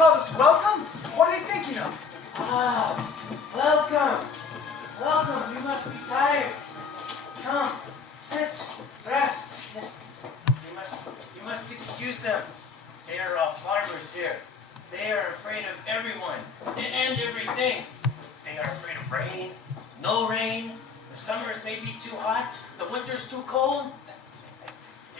call this welcome? What are you thinking of? Ah, welcome. Welcome, you must be tired. Come, sit, rest. You must excuse them. They are all farmers here. They are afraid of everyone and everything. They are afraid of rain, no rain. The summers may be too hot, the winter's too cold.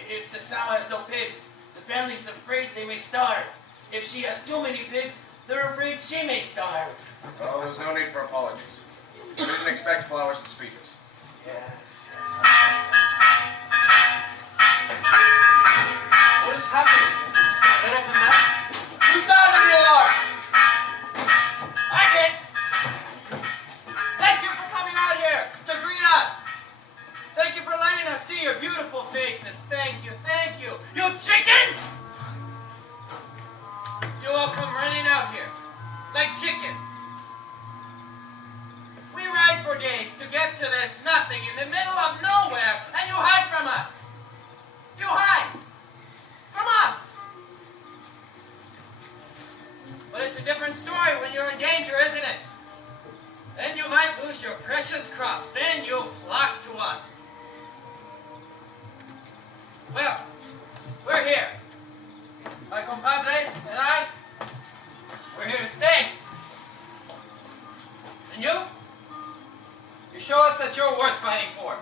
If the sow has no pigs, the family's afraid they may starve. If she has too many pigs, they're afraid she may starve. Oh, there's no need for apologies. We didn't expect flowers and speeches. Yes. What is happening? Is there a letter from that? Who sounded the alarm? I did. Thank you for coming out here to greet us. Thank you for letting us see your beautiful faces. Thank you, thank you. You chickens! You all come running out here like chickens. We ride for days to get to this nothing in the middle of nowhere, and you hide from us. You hide from us. But it's a different story when you're in danger, isn't it? Then you might lose your precious crops. Then you'll flock to us. Well, we're here. My compadres and I, we're here to stay. And you? You show us that you're worth fighting for.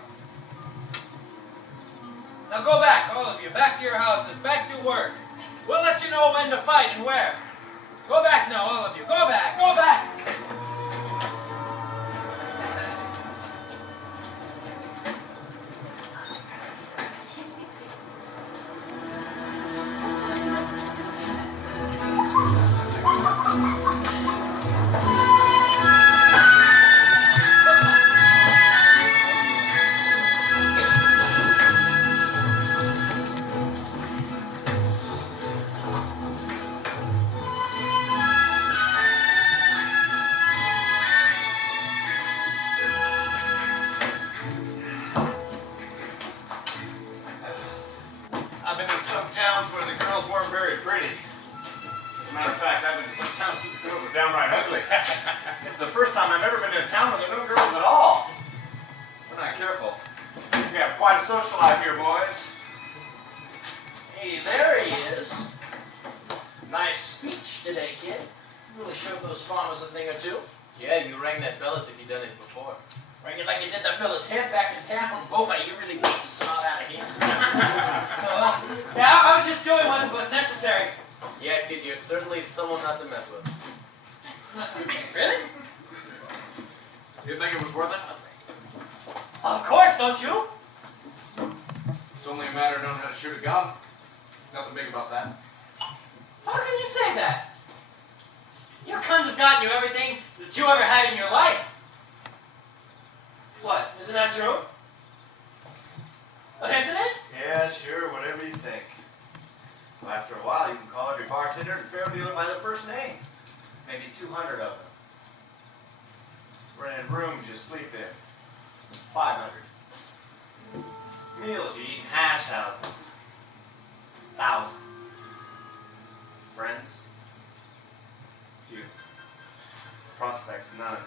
Now go back, all of you, back to your houses, back to work. We'll let you know when to fight and where. Go back now, all of you. Go back, go back! None.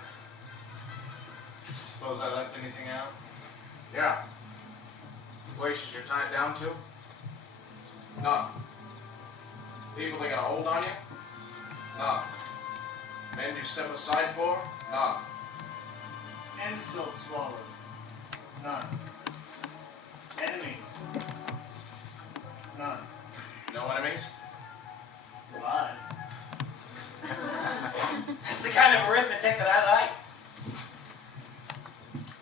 Suppose I left anything out? Yeah. Places you're tied down to? None. People that got a hold on you? None. Men you step aside for? None. Insult swallowed? None. Enemies? None. No enemies? Lie. That's the kind of arithmetic that I like.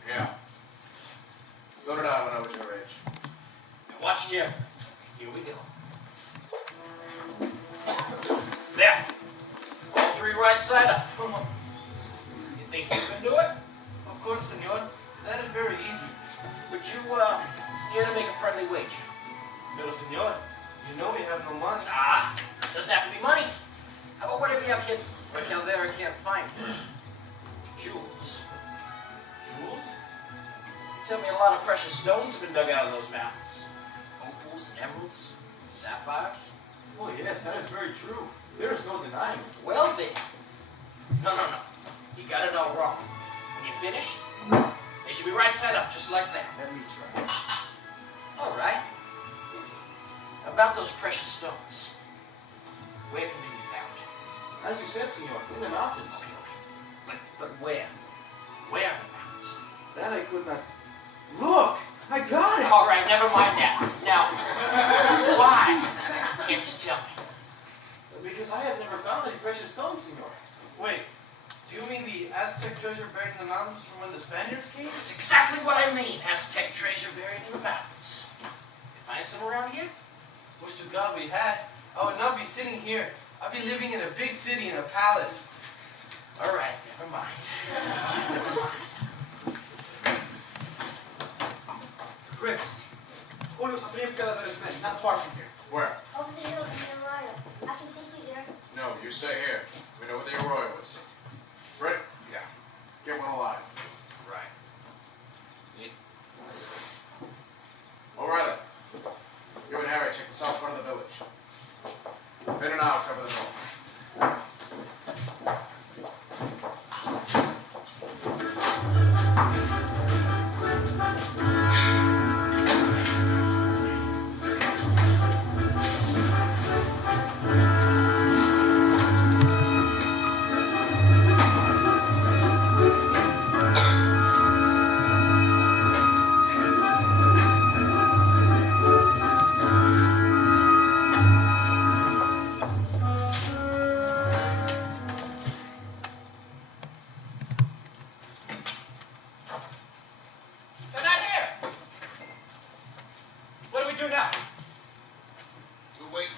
Yeah. So did I when I was your age. Watch Jim. Here we go. There. All three right side up. You think you can do it? Of course, senor. That is very easy. Would you care to make a friendly wager? Pero, senor, you know we have no money. Ah, doesn't have to be money. How about whatever you have hidden? Right down there, I can't find it. Jewels. Jewels? Tell me a lot of precious stones have been dug out of those mountains. Opals, emeralds, sapphires. Oh, yes, that is very true. There is no denying it. Well then. No. You got it all wrong. When you finish, they should be right side up, just like that. Let me try. All right. About those precious stones. Where can they be found? As you said, senor, in the mountains. Okay. But where? Where in the mountains? That I could not. Look! I got it! All right, never mind that. Now, why can't you tell me? Because I have never found any precious stones, senor. Wait, do you mean the Aztec treasure buried in the mountains from when the Spaniards came? That's exactly what I mean. Aztec treasure buried in the mountains. You find some around here? Wish to God we had. I would not be sitting here. I'd be living in a big city in a palace. All right, never mind. Never mind. Kris, Julio's a 3 kilometers men, not far from here. Where? Over the hills in the arroyo. I can take you there. No, you stay here. We know what the arroyo is. Ready? Yeah. Get one alive. Right. O'Reilly, you and Harry check the south front of the village. In and out, cover the door. They're not here. What do we do now? We wait.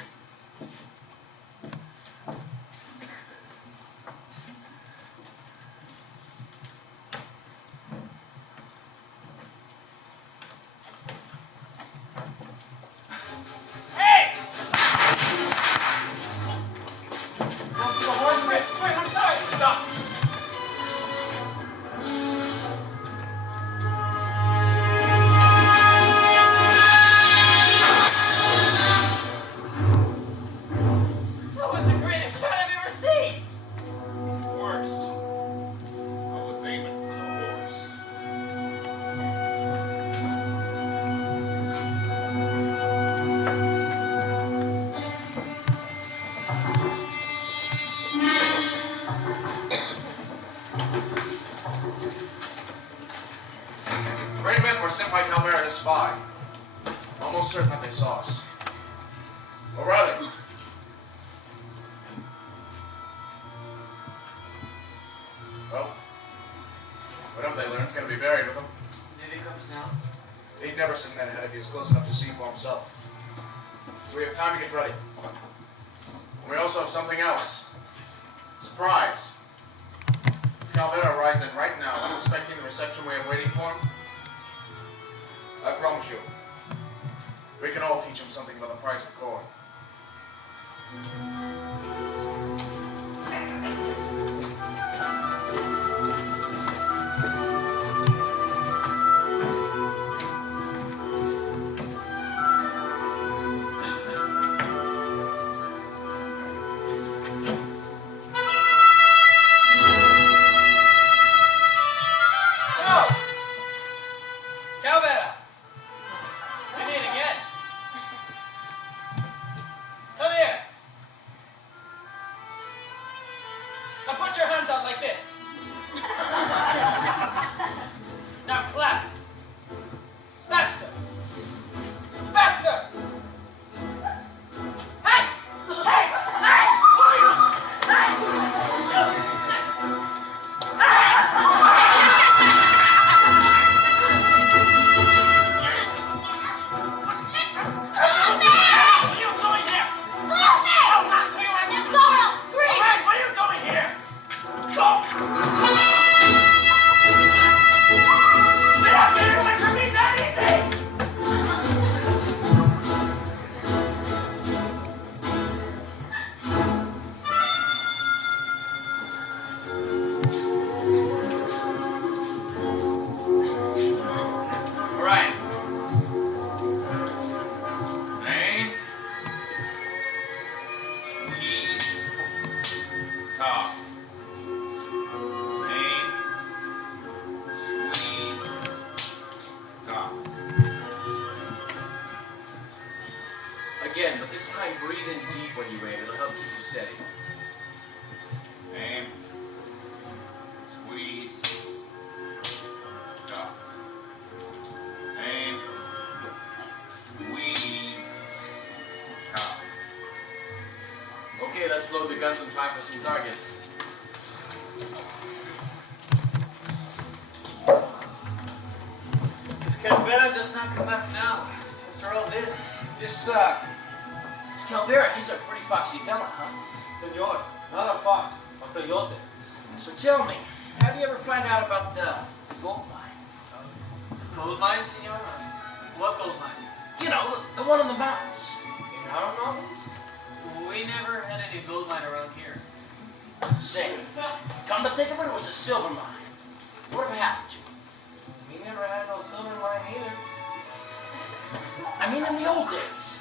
Hey! The horse Kris. Wait, I'm sorry. Stop. That was the greatest shot I've ever seen. Worst. I was aiming for the horse. Freeman were sent by Calvera to spy. Almost certain that they saw us. O'Reilly. Well, whatever they learn's gonna be buried with them. Maybe it comes now. He'd never seen that ahead if he was close enough to see for himself. So we have time to get ready. And we also have something else. Surprise. If Calvera rides in right now, unexpecting the reception we have waiting for him, I promise you, we can all teach him something about the price of corn. So, Calvera. We meet again. Come here. Now put your hands out like this. Now clap. Faster. Faster. Hey! Hey! Hey! What are you doing here? Oh, not you! Go or I'll scream! Hey, what are you doing here? Go! Cough. Aim. Squeeze. Cough. Again, but this time breathe in deep when you aim. It'll help keep you steady. Aim. Squeeze. Cough. Aim. Squeeze. Cough. Okay, let's load the guns and try for some targets. If Calvera does not come back now, after all this Calvera, he's a pretty foxy fella, huh? Senor, not a fox, a coyote. So tell me, how do you ever find out about the gold mine? gold mine, senor? What gold mine? You know, the one in the mountains. In our mountains? We never had any gold mine around here. Say, come to think of it, it was a silver mine. Whatever happened to it? We never had no silver mine either. I mean, in the old days.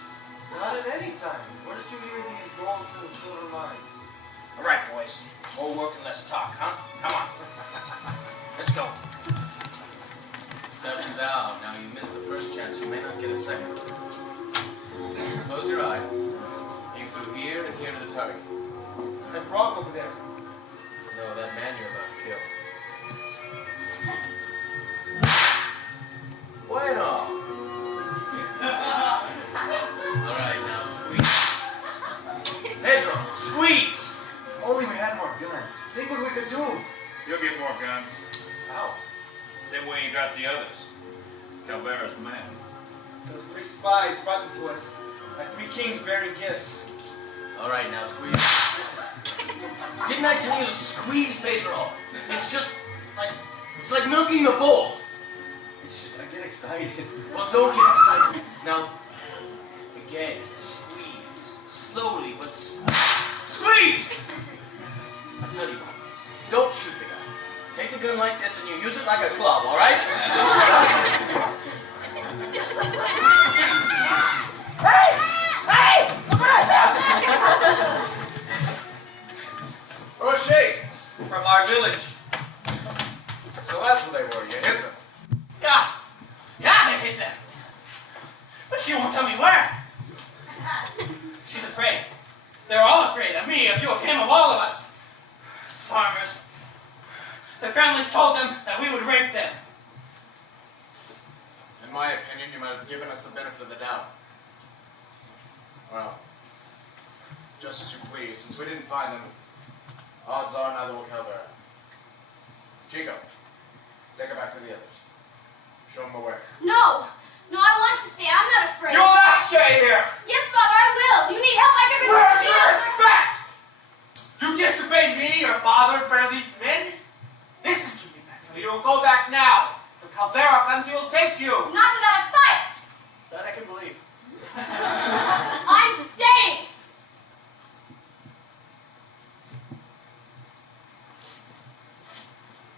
Not at any time. Where did you hear these golds and silver mines? All right, boys. More work and less talk, huh? Come on. Let's go. 7 down. Now you missed the first chance. You may not get a second. Close your eye. Aim through here and here to the target. That rock over there. No, that man you're about to kill. Bueno. All right, now squeeze. Pedro, squeeze. If only we had more guns. Think what we could do. You'll get more guns. How? Same way you got the others. Calvera's men. Those 3 spies brought them to us. Like 3 kings bearing gifts. All right, now squeeze. Didn't I tell you to squeeze, Pedro? It's just like, it's like milking the bull. It's just, I get excited. Well, don't get excited. Now, again, squeeze. Slowly, but squeeze! I tell you what, don't shoot the gun. Take the gun like this and you use it like a club, all right? Hey! Hey! Look what I found! Oh, shit! From our village. So that's what they were. You hit them. Yeah, they hit them. But she won't tell me where. She's afraid. They're all afraid of me, of you, of him, of all of us. Farmers. Their families told them that we would rape them. In my opinion, you might have given us the benefit of the doubt. Well, just as you please. Since we didn't find them, odds are neither will Calvera. Chico, take her back to the others. Show them the way. No, I want to stay. I'm not afraid. You will not stay here. Yes, Father, I will. You need help like everyone Where's your else. respect? You disobeyed me, your father, in front of these men? Listen to me, Pedro. You will go back now. If Calvera comes, he will take you. Not without a fight. That I can believe. I'm staying.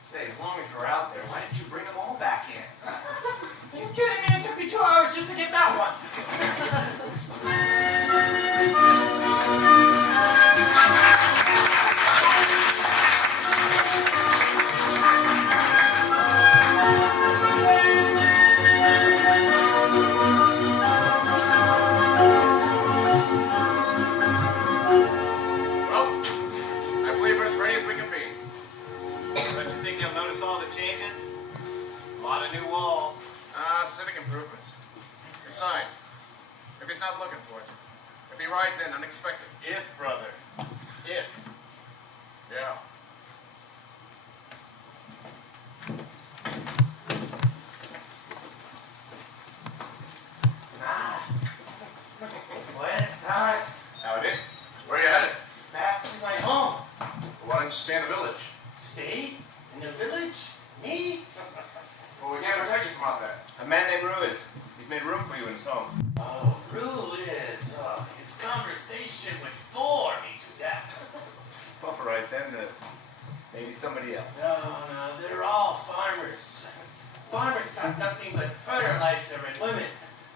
Say, as long as you're out there, why didn't you bring them all back in? Are you kidding me? It took me 2 hours just to get that one. Well, I believe we're as ready as we can be. Don't you think you'll notice all the changes? A lot of new walls. Civic improvements. Besides, if he's not looking for it, if he rides in unexpected. If, brother. If. Yeah. Buenas tardes. Howdy. Where you headed? Back to my home. Why don't you stay in the village? Stay? In the village? Me? Well, we can't protect you from out there. A man named Ruiz. He's made room for you in his home. Oh, Ruiz. Oh, his conversation would bore me to death. All right, then. Maybe somebody else. No, they're all farmers. Farmers talk nothing but fertilizer and women.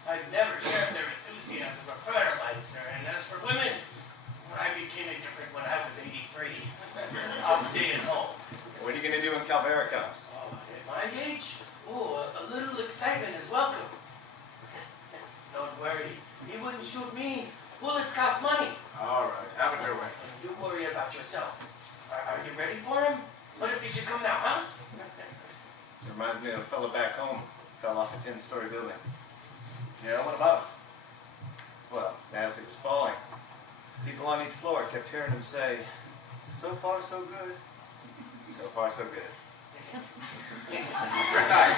I've never shared their enthusiasm for fertilizer, and as for women, I became indifferent when I was 83. You ready for him? What if he should come now, huh? It reminds me of a fellow back home. Fell off a 10-story building. Yeah, what about it? Well, as he was falling, people on each floor kept hearing him say, "So far, so good. So far, so good." Good night.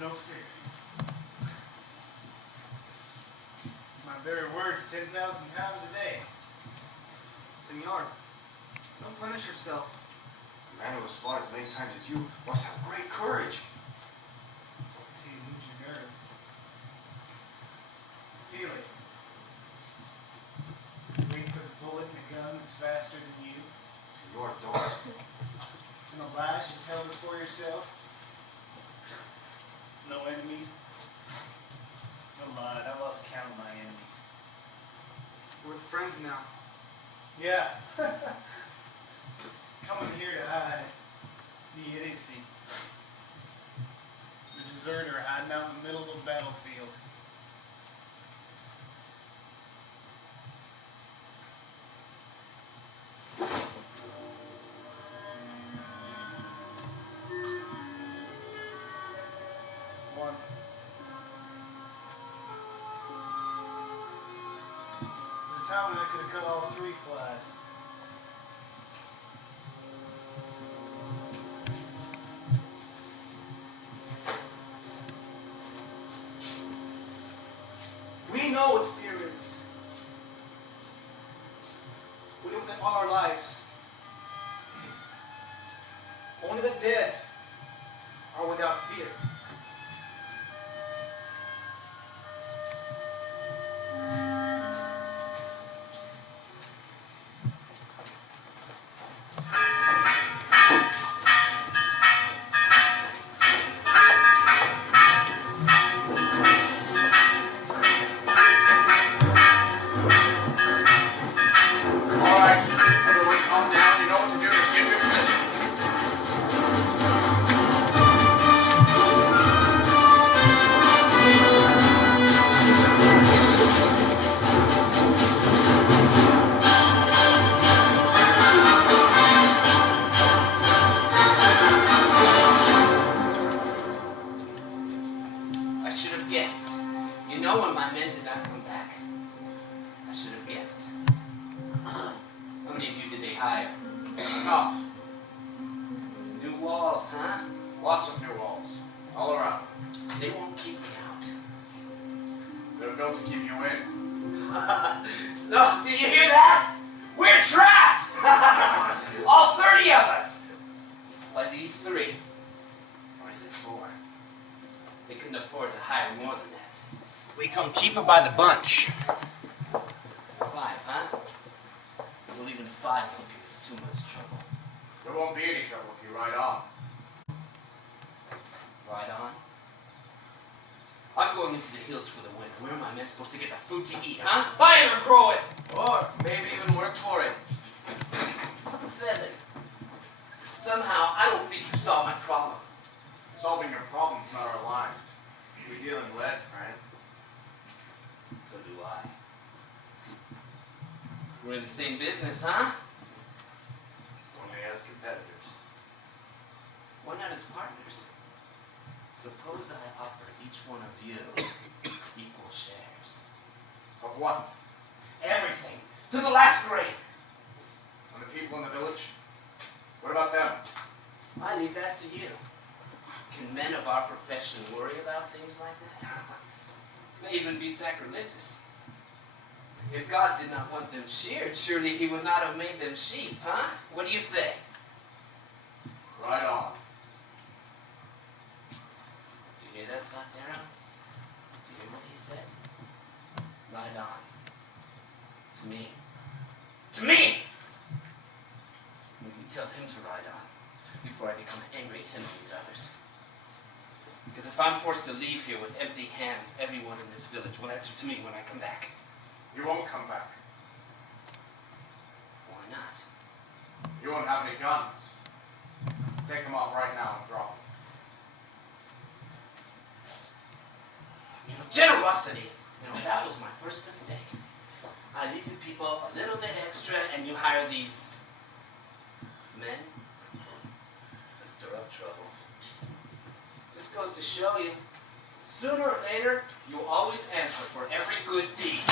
No fear. My very words 10,000 times a day. Senor, don't punish yourself. A man who has fought as many times as you must have great courage. Till you lose your nerve. Feel it. Wait for the bullet in the gun that's faster than you. Senor, don't. And the lies you tell before yourself. No enemies. No lie. I lost count of my enemies. We're friends now. Yeah. Coming here to hide the idiocy. The deserter hiding out in the middle of a battlefield. One. The time when I could have cut all 3 flies. We know what fear is. We live with it all our lives. Only the dead are without fear. Lots of new walls. All around. They won't keep me out. They're built to keep you in. No, did you hear that? We're trapped! All 30 of us! By these 3. Or is it 4? They couldn't afford to hire more than that. We come cheaper by the bunch. 5, huh? Well, even 5 won't give us too much trouble. There won't be any trouble if you ride on. Ride on? I'm going into the hills for the winter. Where am I men supposed to get the food to eat, huh? Buy it or grow it! Or maybe even work for it. 7. Somehow, I don't think you solved my problem. Solving your problem's not our line. We deal in lead, friend. So do I. We're in the same business, huh? Only as competitors. Why not as partners? Suppose I offer each one of you equal shares. Of what? Everything. To the last grain. And the people in the village? What about them? I leave that to you. Can men of our profession worry about things like that? May even be sacrilegious. If God did not want them sheared, surely he would not have made them sheep, huh? What do you say? Right on. Do you hear that, Sotero? Do you hear ride on. To me. To me! Maybe tell him to ride on before I become angry at him and these others. Because if I'm forced to leave here with empty hands, everyone in this village will answer to me when I come back. You won't come back. Why not? You won't have any guns. Take them off right now and drop them. You know, generosity. You know, that was my first mistake. I leave you people a little bit extra and you hire these men to stir up trouble. This goes to show you, sooner or later, you always answer for every good deed.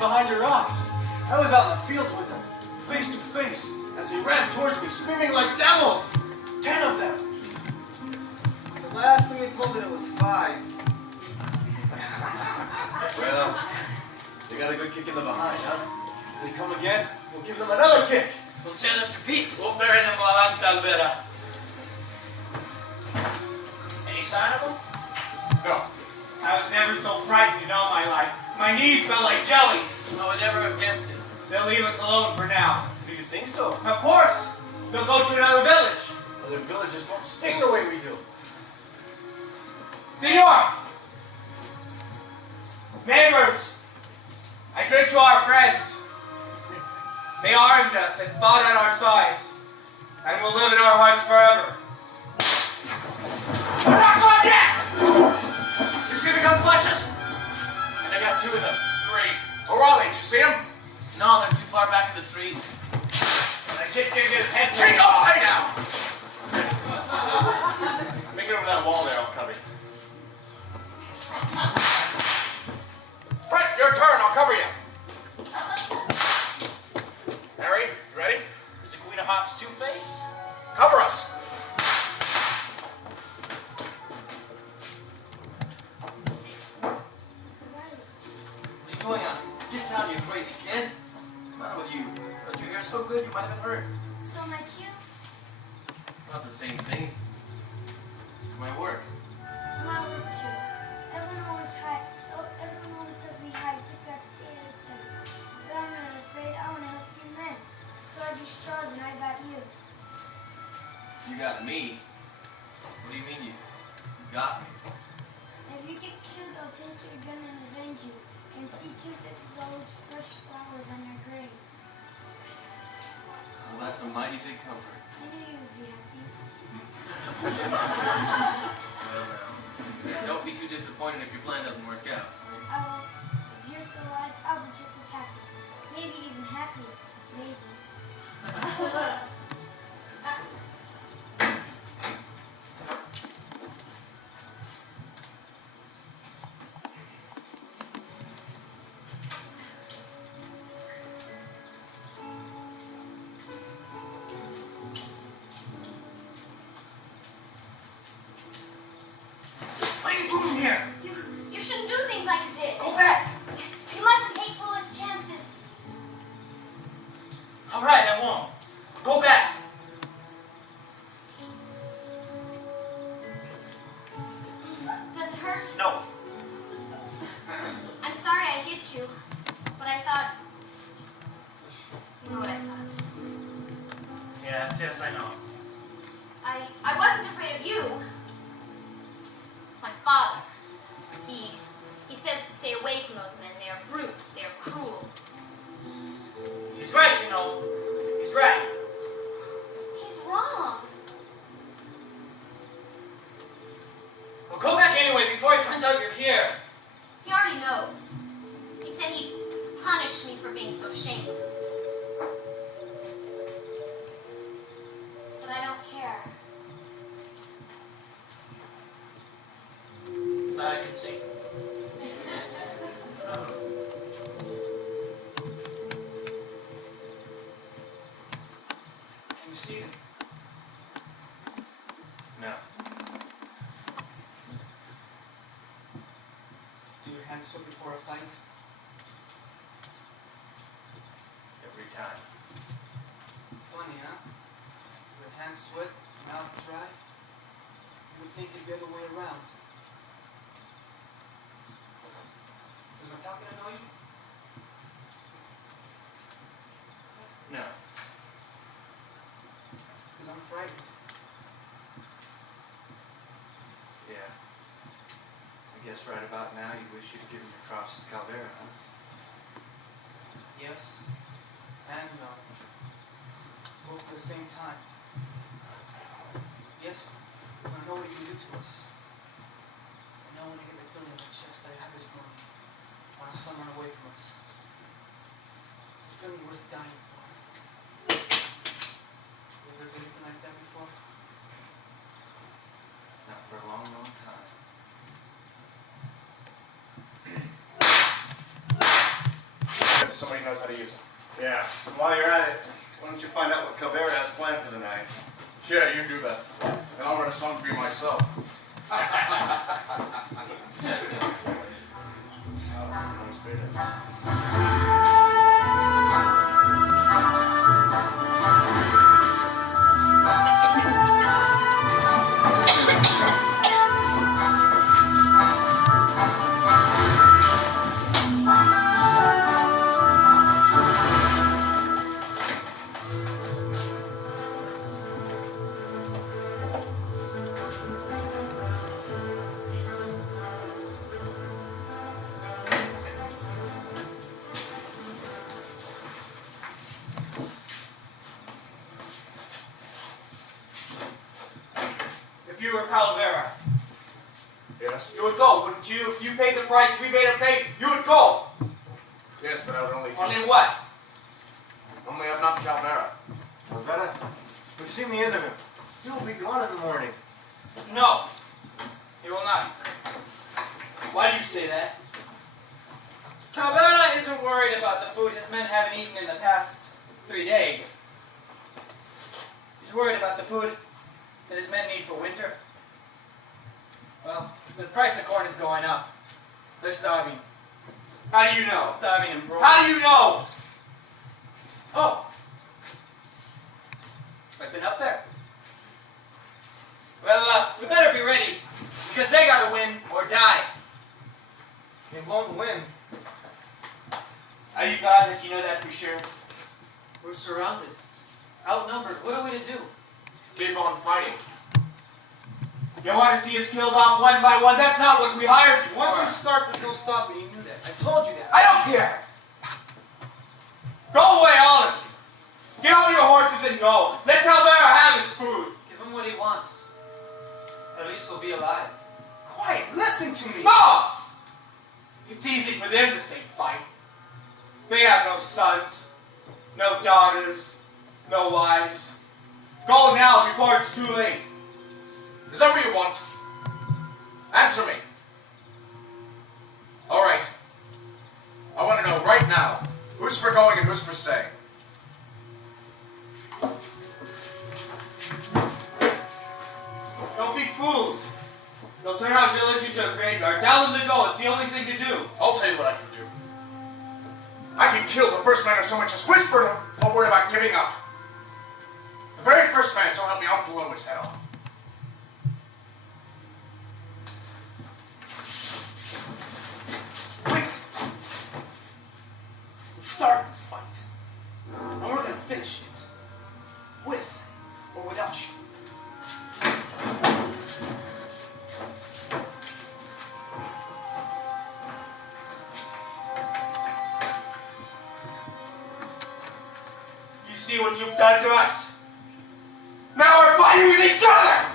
Behind your rocks. I was out in the fields with them, face to face, as they ran towards me, screaming like devils. 10 of them. The last time we told it was 5. Well, they got a good kick in the behind, huh? If they come again, we'll give them another kick. We'll tear them to pieces. We'll bury them alive, Talvera. Any sign of them? No. I was never so frightened in all my life. My knees felt like jelly. I would never have guessed it. They'll leave us alone for now. Do you think so? Of course. They'll go to another village. Other villages don't stink the way we do. Senor! Neighbors! I drink to our friends. They armed us and fought at our sides, and will live in our hearts forever. We're not gone yet! You see the gun flashes? I got 2 of them. 3. O'Reilly, did you see him? No, they're too far back in the trees. I kicked in his head. Take off, stay down! Make it over that wall there, Cumby. Fred, your turn, I'll cover you. Harry, you ready? Is the Queen of Hearts Two-Face? Cover us. What are you doing on? Get down, you crazy kid. What's the matter with you? But your hair's so good, you might have been hurt. So am I cute? Not the same thing. This is my work. It's my work too. Everyone always tells me hide, get back stairs, but I'm not afraid. I want to help you men. So I do straws and I got you. You got me? What do you mean you got me? If you get killed, I'll take your gun and avenge you. And see too that there's always fresh flowers on your grave. Well, that's a mighty big comfort. I knew you would be happy. Well, don't be too disappointed if your plan doesn't work out. I will. If you're still alive, I'll be just as happy. maybe even happier. Maybe. What are you doing here? You shouldn't do things like you did. Go back. You mustn't take foolish chances. All right, I won't. Go back. Does it hurt? No. I'm sorry I hit you, but I thought... You know what I thought. Yes, I know. I wasn't afraid of you. It's my father. He says to stay away from those men. They are brutes. They are cruel. He's right, you know. He's right. He's wrong. Well, go back anyway before he finds out you're here. He already knows. He said he'd punish me for being so shameless. But I don't care. That I can see. Can you see them? No. Do your hands sweat before a fight? Every time. Funny, huh? Your hands sweat, mouth dry. You would think it'd be the other way around. Does my talking annoy you? No. Because I'm frightened. Yeah. I guess right about now you wish you'd given your cross to Caldera, huh? Yes and no. Both at the same time. Yes, when I know what he can do to us. I know when I get the feeling in my chest that I had this morning when our son ran away from us. It's a feeling worth dying for. You ever been anything like that before? Not for a long, long time. Somebody knows how to use them. Yeah. While you're at it, why don't you find out what Caldera has planned for the night? Yeah, you do that. And I'll write a song for you myself. If you were Calavera, Yes? you would go, wouldn't you? If you paid the price we made him pay, you would go. Yes, but I would only Only choose... what? Only I'm not Caldera. Rosetta, we've seen the end of him. He will be gone in the morning. No, he will not. Why do you say that? Calavera isn't worried about the food his men haven't eaten in the past 3 days. He's worried about the food that his men need for winter. Well, the price of corn is going up. They're starving. How do you know? Starving and broke. How do you know? Oh! I've been up there. Well, we better be ready, because they gotta win or die. They won't win. Are you glad that you know that for sure? We're surrounded. Outnumbered. What are we to do? Keep on fighting. You want to see us killed off one by one? That's not what we hired you Once for. you start, there's no stopping. You knew that. I told you that. I don't care. Go away, all of you. Get all your horses and go. Let Calvera have his food. Give him what he wants. At least we'll be alive. Quiet. Listen to me. No! It's easy for them to say fight. They have no sons, no daughters, no wives. Go now before it's too late. Is that what you want? Answer me. All right. I want to know right now who's for going and who's for staying. Don't be fools. They'll turn our village into a graveyard. Tell them to go. It's the only thing to do. I'll tell you what I can do. I can kill the first man who so much as whispered a word about giving up. The very first man, so help me, I'll blow his head off. Wait! We started this fight. And we're gonna finish it. With or without you. You see what you've done to us? Now we're fighting with each other!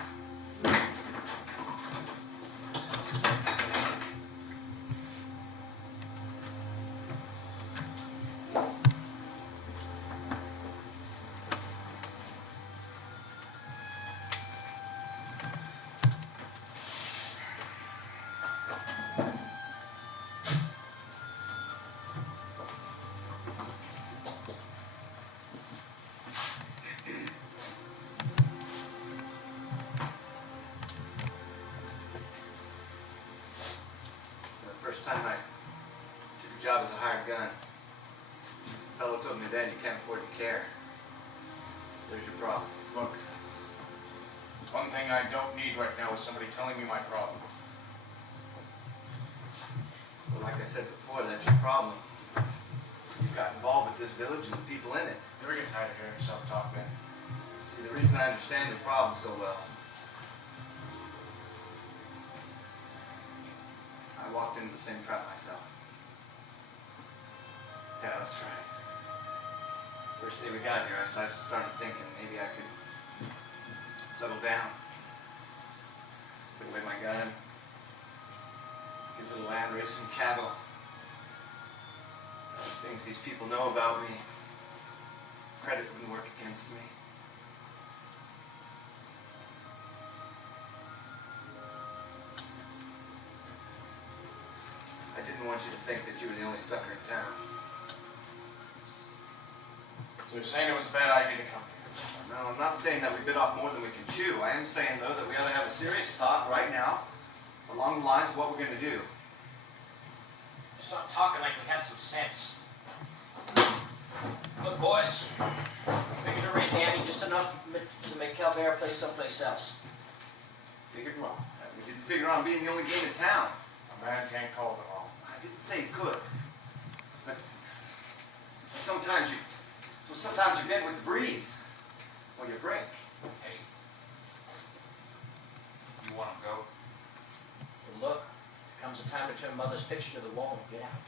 Time I took a job as a hired gun. The fellow told me then you can't afford to care. There's your problem. Look, one thing I don't need right now is somebody telling me my problem. Well, like I said before, that's your problem. You got involved with this village and the people in it. You ever get tired of hearing yourself talk, man? See, the reason I understand your problem so well, I walked into the same trap myself. Yeah, that's right. First day we got here, I started thinking maybe I could settle down, put away my gun, get a little land, raise some cattle. The things these people know about me, credit wouldn't work against me. I didn't want you to think that you were the only sucker in town. So you're saying it was a bad idea to come here? No, I'm not saying that we bit off more than we can chew. I am saying, though, that we ought to have a serious talk right now along the lines of what we're going to do. Stop talking like we have some sense. Look, boys, we figured to raise the ante just enough to make Calvera play someplace else. Figured wrong. We didn't figure on being the only game in town. A man can't call them all. I didn't say you could. But sometimes you bend with the breeze. Or you break. Hey. You want to go? Well, look, there comes a time to turn Mother's picture to the wall and get out.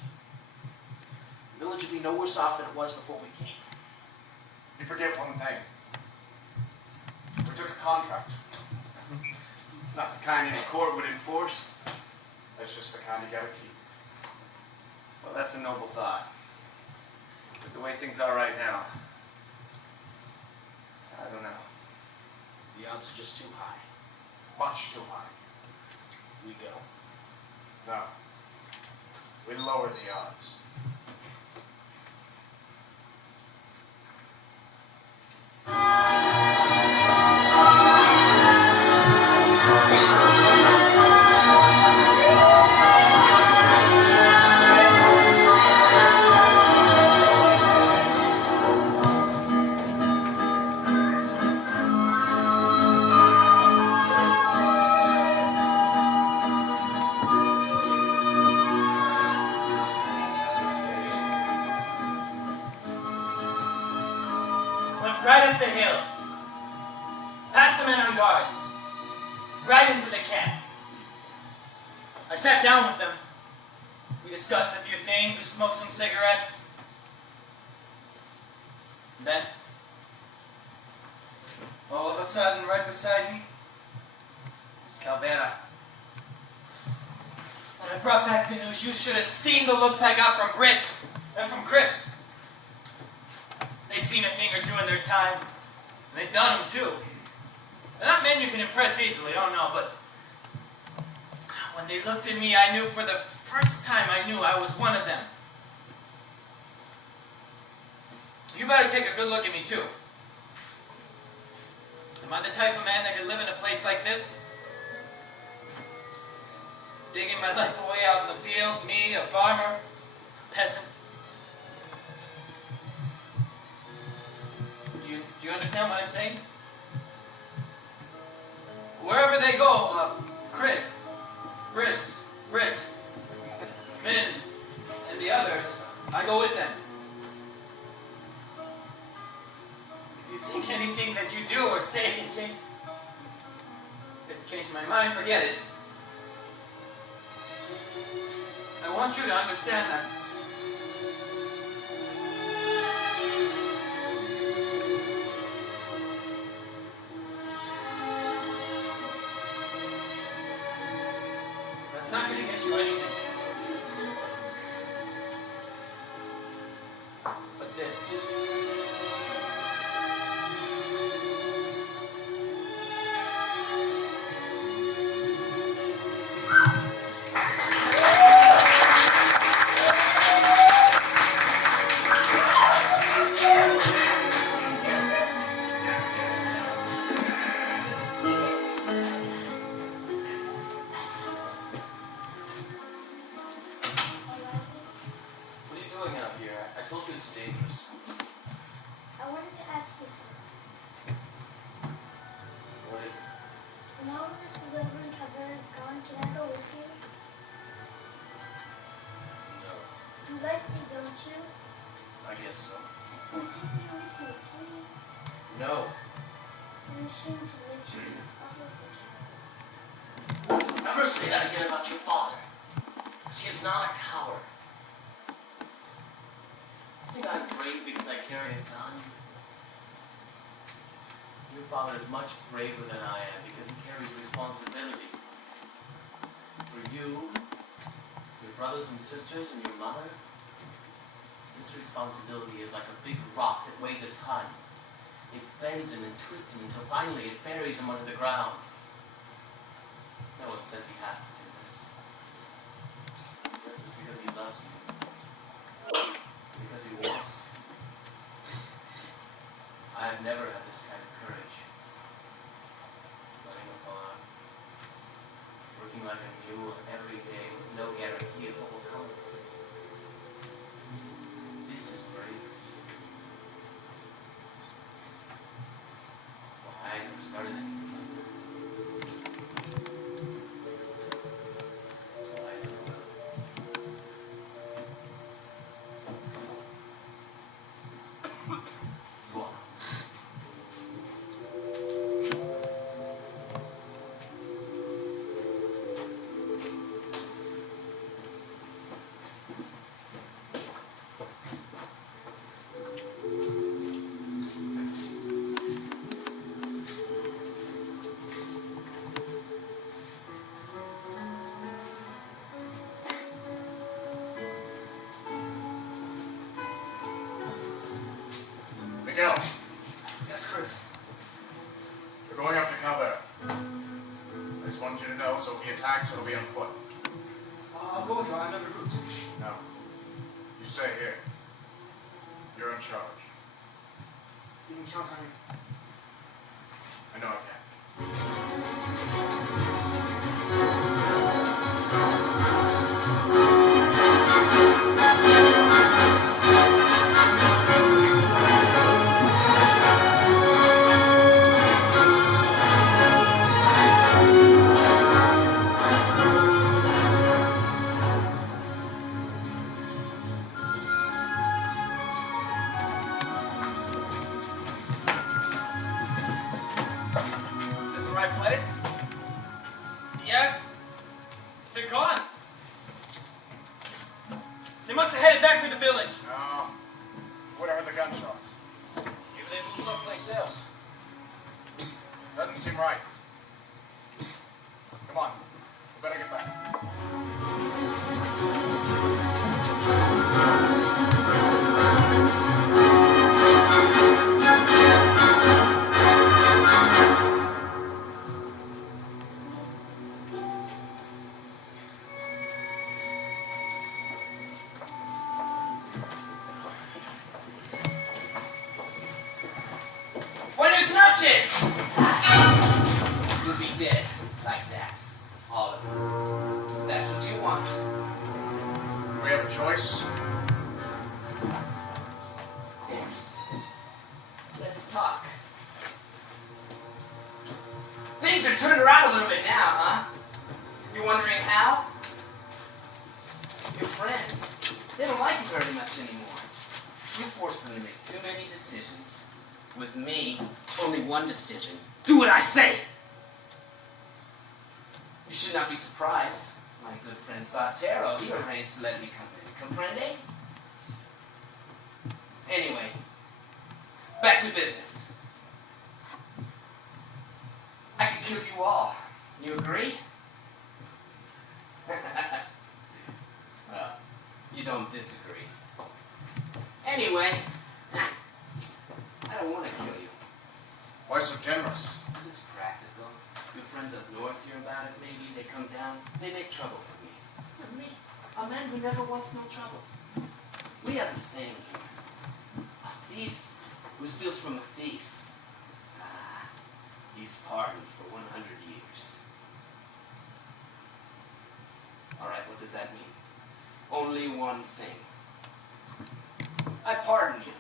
The village will be no worse off than it was before we came. You forget one thing. We took a contract. It's not the kind any court would enforce. That's just the kind you gotta keep. Well, that's a noble thought. But the way things are right now, I don't know. The odds are just too high. Much too high. We go. No. We lower the odds. Right up the hill. Past the men on guards. Right into the camp. I sat down with them. We discussed a few things. We smoked some cigarettes. And then, all of a sudden, right beside me, was Calvera. And I brought back the news. You should have seen the looks I got from Britt and from Kris. They've seen a thing or two in their time, and they've done them too. They're not men you can impress easily, I don't know, but when they looked at me, I knew for the first time I knew I was one of them. You better take a good look at me too. Am I the type of man that could live in a place like this? Digging my life away out in the fields, me, a farmer, a peasant. Do you understand what I'm saying? Wherever they go, Kreg, Kris, Britt, Min, and the others, I go with them. If you think anything that you do or say can change my mind, forget it. I want you to understand that. That's not going to get you anything. But this. Father is much braver than I am because he carries responsibility. For you, your brothers and sisters, and your mother, this responsibility is like a big rock that weighs a ton. It bends him and twists him until finally it buries him under the ground. No one says he has to do this. This is because he loves you. Because he wants to. I have never had this kind of courage. Running a farm, working like a mule every day with no guarantee of what will come. This is brave. Well, I never started anything like that. That's why I don't know. Go on. McNicol, Yes, Kris. we're going after Kojac. I just wanted you to know, so if he attacks, it'll be on foot. I'll go with you. I know the route. No. You stay here. You're in charge. You can count on me. I know I can. Is this the right place? Yes. They're gone. They must have headed back to the village. No. Would have heard the gunshots. Maybe they moved someplace else. Doesn't seem right. Come on. We better get back. That's what you want. We have a choice. Of course. Let's talk. Things are turned around a little bit now, huh? You're wondering how? Your friends, they don't like you very much anymore. You forced them to make too many decisions. With me, only one decision. Do what I say! You should not be surprised. My good friend Sartero, he arranged to let me come in. Comprende? Anyway, back to business. I could kill you all. You agree? Well, you don't disagree. Anyway, I don't want to kill you. Why so generous? Just practical. Your friends up north hear about it, maybe they come down, they make trouble for me. And me, a man who never wants no trouble. We have the saying here. A thief who steals from a thief. He's pardoned for 100 years. All right, what does that mean? Only one thing. I pardon you.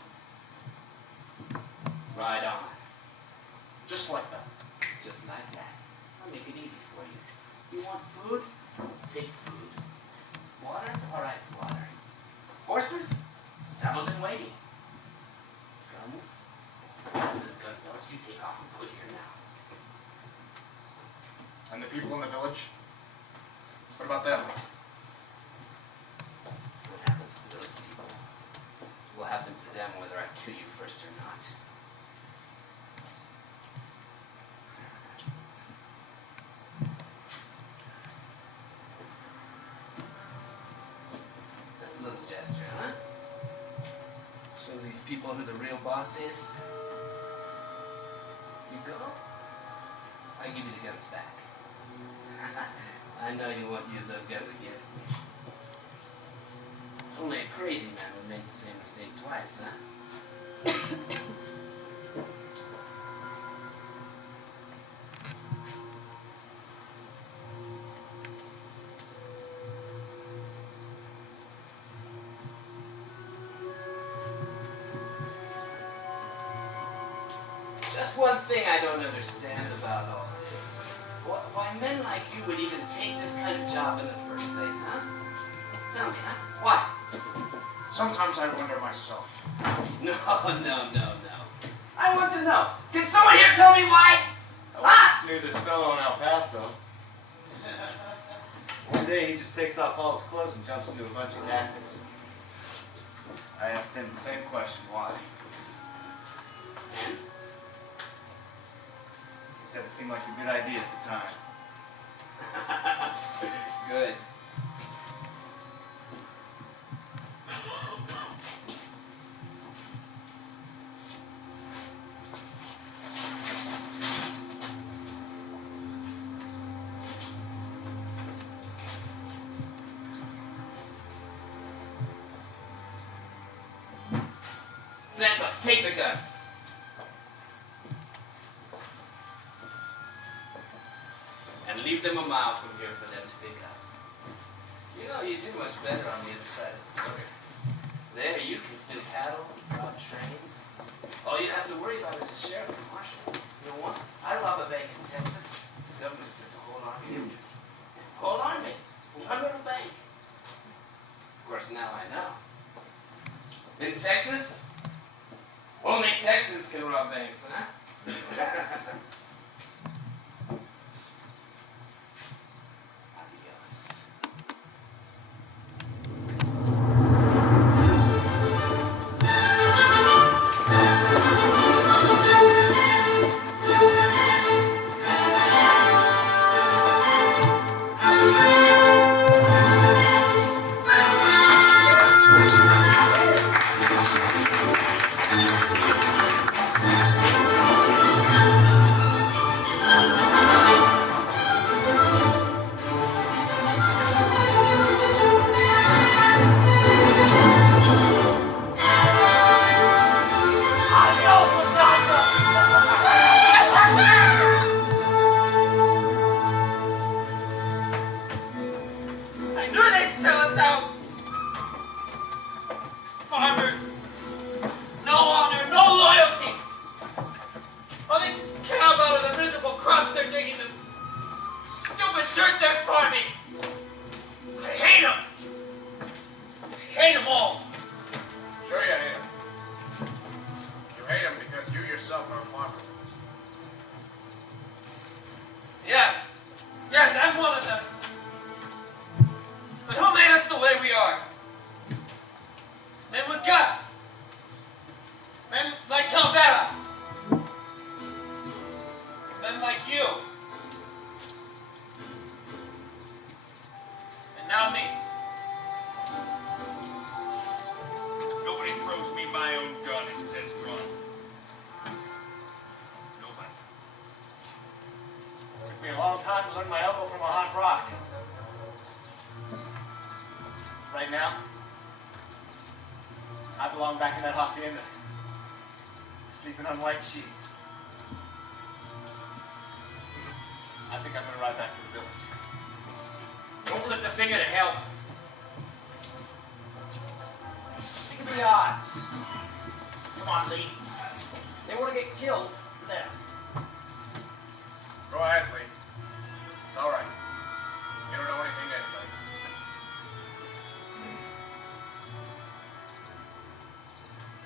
Right on. Just like that. Just like that. I'll make it easy for you. You want food? Take food. Water? All right, water. Horses? Saddled and waiting. Guns? Guns and gun belts you take off and put here now. And the people in the village? What about them? What happens to those people will happen to them whether I kill you first or not. Just a little gesture, huh? Show these people who the real boss is. You go, I give you the guns back. I know you won't use those guns against me. Only a crazy man would make the same mistake twice, huh? Just one thing I don't understand about all this. Why men like you would even take this kind of job in the first place, huh? Tell me, huh? Why? Sometimes I wonder myself. No. I want to know. Can someone here tell me why? I once knew this fellow in El Paso. One day he just takes off all his clothes and jumps into a bunch of cactus. I asked him the same question, why? He said it seemed like a good idea at the time. Good. Santos, take the guns. And leave them a mile from here for them to pick up. You know, you do much better on the other side of the border. There, you can steal cattle, rob trains. All you have to worry about is a sheriff and marshal. You know what? I rob a bank in Texas. The government sent the whole army. Whole army. One little bank. Of course, now I know. In Texas, only Texans can rob banks, huh? Adios. sell us out. Farmers, no honor, no loyalty. All they care about are the miserable crops they're digging, the stupid dirt they're farming. I hate them. I hate them all. Sure you hate him. You hate him because you yourself are a farmer. Yeah. Yes, I'm one of them. But who made us the way we are? Men with gut. Men like Calvera. Men like you. And now me. Nobody throws me my own gun and says run. Nobody. Took me a long time to learn my elbow from a hot rock. Right now, I belong back in that hacienda, sleeping on white sheets. I think I'm gonna ride back to the village. Don't lift a finger to help. Think of the odds. Come on, Lee. They want to get killed. There. Go ahead, Lee. It's all right. You don't know anything anyway.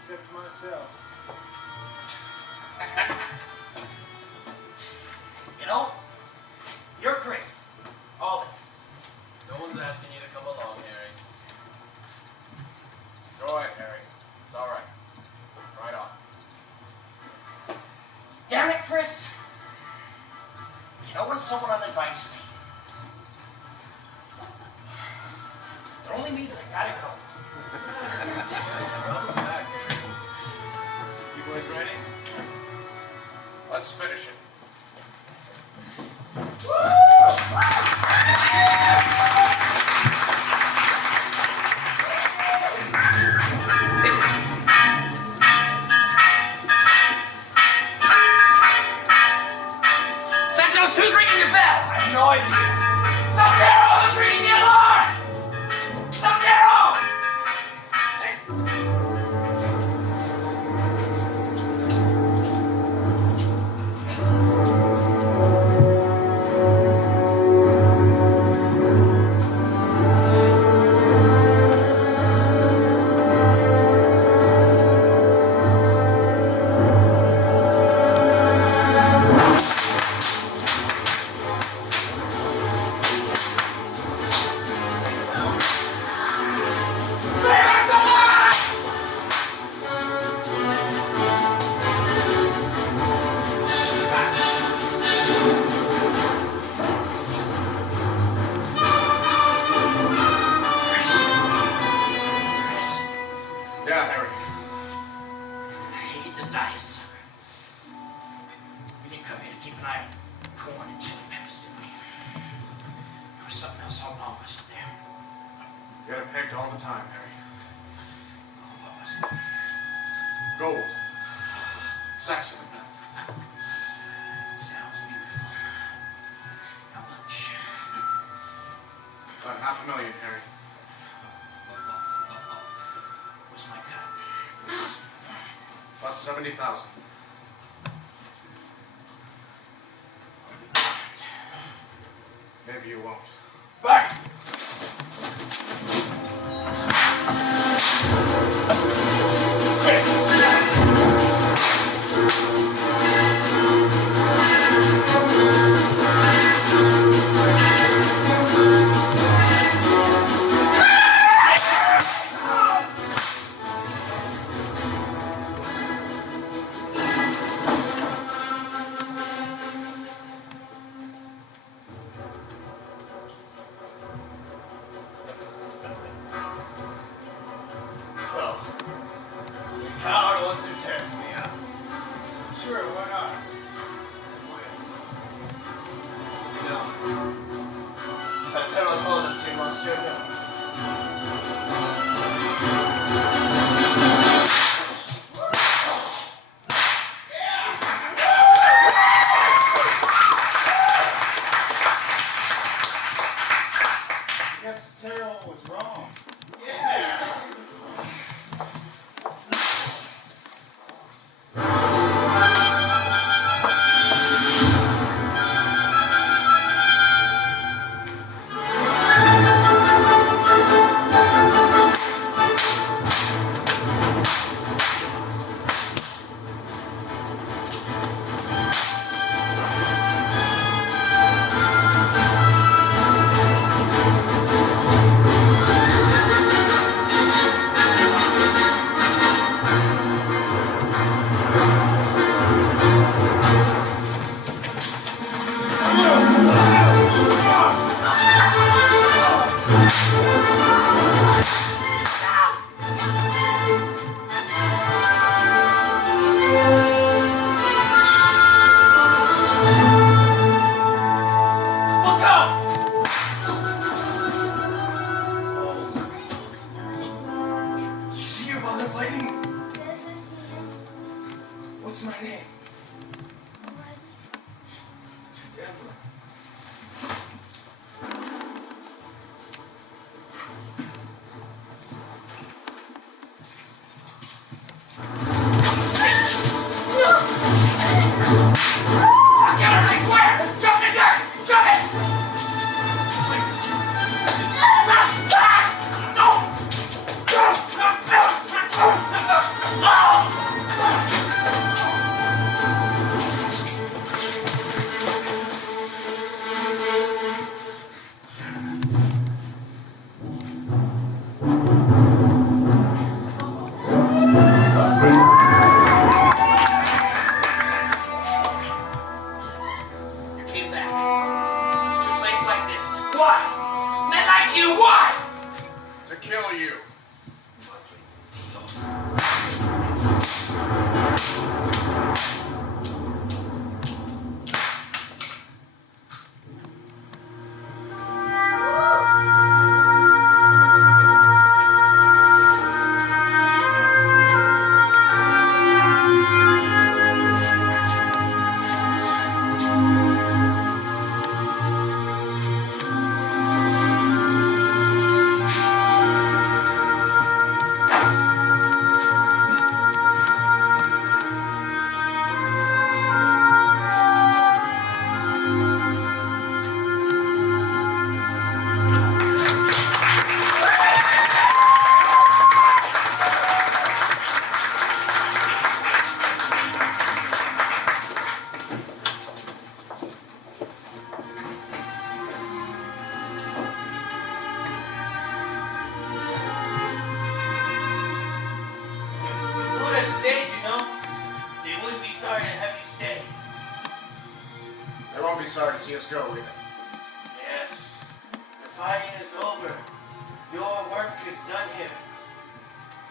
Except myself. You know, you're crazy. All of it. No one's asking you to come along, Harry. Go ahead, Harry. It's all right. Right on. Damn it, Kris. You know when someone uninvites me? It only means I gotta go. Welcome back, Harry. You boys ready? Let's finish it. Santos, who's ringing your bell? I have no idea. Santero, who's ringing the alarm? Santero! Yeah, Harry. I hate to die, sucker. You didn't come here to keep an eye on corn and chili peppers, did we? There was something else holding on, wasn't there? You had it pegged all the time, Harry. Oh, what was it? Gold. Saxon. Sounds beautiful. How much? About $500,000, Harry. Where's my cut? About 70,000. Maybe you won't. Back! was wrong. What's my name? Sorry to see us go, either. Yes. The fighting is over. Your work is done here.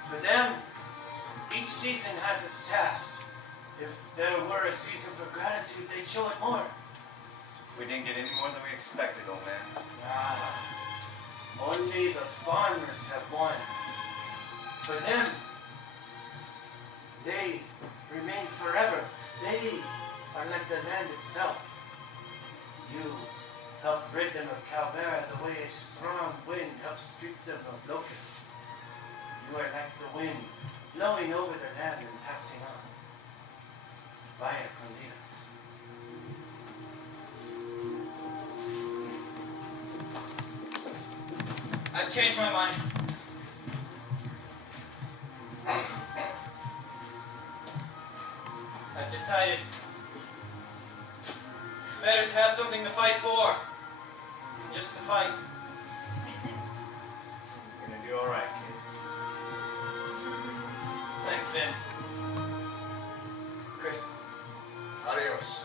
For them, each season has its task. If there were a season for gratitude, they'd show it more. We didn't get any more than we expected, old man. Only the farmers have won. For them, they remain forever. They are like the land itself. You help rid them of Calvera the way a strong wind helps strip them of locusts. You are like the wind, blowing over their land and passing on. Vaya con Dios. I've changed my mind. I've decided it's better to have something to fight for than just to fight. You're gonna do all right, kid. Thanks, Vin. Kris. Adios.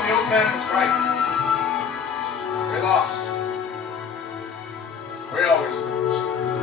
The old man was right. We lost. We always lose.